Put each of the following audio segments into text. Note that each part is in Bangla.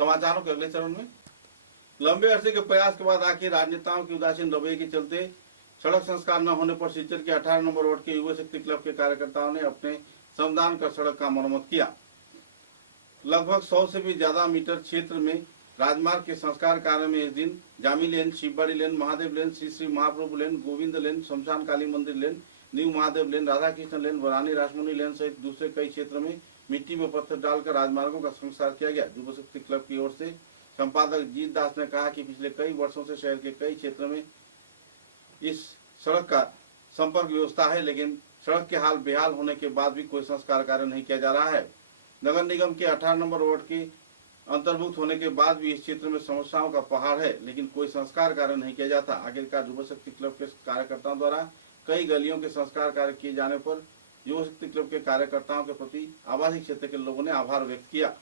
समाचारों के अगले चरण में। लंबे अरसे के प्रयास के बाद आखिर राजनेताओं की उदासीन रवैये के चलते सड़क संस्कार न होने पर सिलचर के 18 नंबर वार्ड के युवा शक्ति क्लब के कार्यकर्ताओं ने अपने श्रमदान कर सड़क का मरम्मत किया। लगभग 100 से भी ज्यादा मीटर क्षेत्र में राजमार्ग के संस्कार कार्य में इस दिन जामी लेन, शिवबाड़ी लेन, महादेव लेन, श्री श्री महाप्रभु लेन, गोविंद लेन, शमशान काली मंदिर लेन, न्यू महादेव लेन, राधा कृष्ण लेन, वरानी रासमुनि लेन सहित दूसरे कई क्षेत्र में मिट्टी में पत्थर डालकर राजमार्गों का संस्कार किया गया। युवा शक्ति क्लब की ओर से संपादक जीत दास ने कहा कि पिछले कई वर्षों से शहर के कई क्षेत्रों में इस सड़क का संपर्क व्यवस्था है, लेकिन सड़क के हाल बेहाल होने के बाद भी कोई संस्कार कार्य नहीं किया जा रहा है। नगर निगम के 18 नंबर वार्ड के अंतर्भुक्त होने के बाद भी इस क्षेत्र में समस्याओं का पहाड़ है, लेकिन कोई संस्कार कार्य नहीं किया जाता। आखिरकार युवा शक्ति क्लब के कार्यकर्ताओं द्वारा कई गलियों के संस्कार कार्य किए जाने पर युवा शक्ति क्लब के कार्यकर्ताओं के प्रति आबादी क्षेत्र के लोगों ने आभार व्यक्त किया।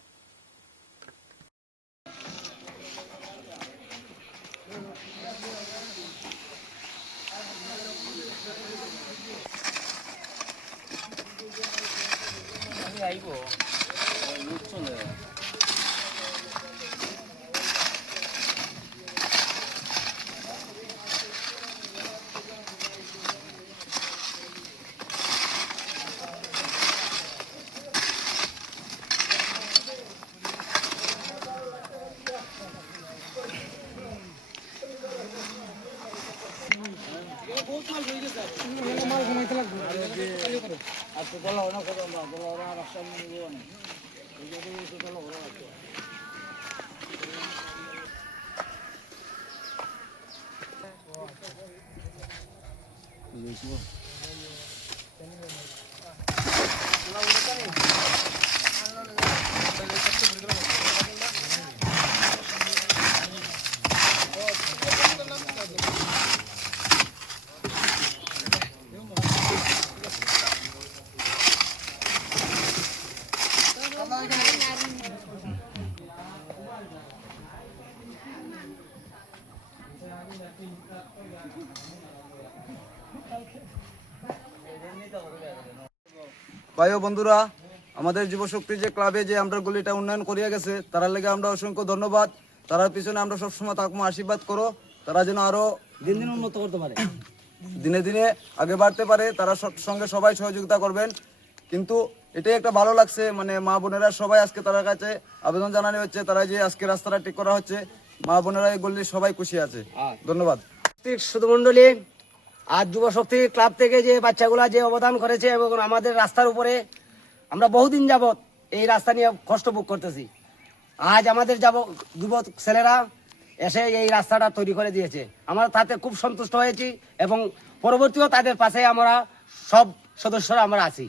ভাই ও বন্ধুরা, আমাদের যুবশক্তি যে ক্লাবে যে আমরা গলিটা উন্নয়ন করিয়া গেছে তার লাগে আমরা অসংখ্য ধন্যবাদ। তার পিছনে আমরা সবসময় তাকে আশীর্বাদ করো, তারা যেন আরো দিন দিন উন্নত করতে পারে, দিনে দিনে আগে বাড়তে পারে। তারা সঙ্গে সবাই সহযোগিতা করবেন। কিন্তু এটাই একটা ভালো লাগছে, মানে মা বোনেরা সবাই আজকে তার কাছে আবেদন জানানো হচ্ছে, তারা যে আজকে রাস্তাটা ঠিক করা হচ্ছে, মা বোনেরা এই গলির সবাই খুশি আছে। ধন্যবাদ। সুধমণ্ডলী, আজ যুবশক্তি ক্লাব থেকে যে বাচ্চাগুলা যে অবদান করেছে এবং আমাদের রাস্তার উপরে আমরা বহুদিন যাবত এই রাস্তা নিয়ে কষ্ট ভোগ করতেছি, আজ আমাদের যুবক ছেলেরা এসে এই রাস্তাটা তৈরি করে দিয়েছে। আমরা তাতে খুব সন্তুষ্ট হয়েছি এবং পরবর্তীও তাদের পাশে আমরা সব সদস্যরা আমরা আছি।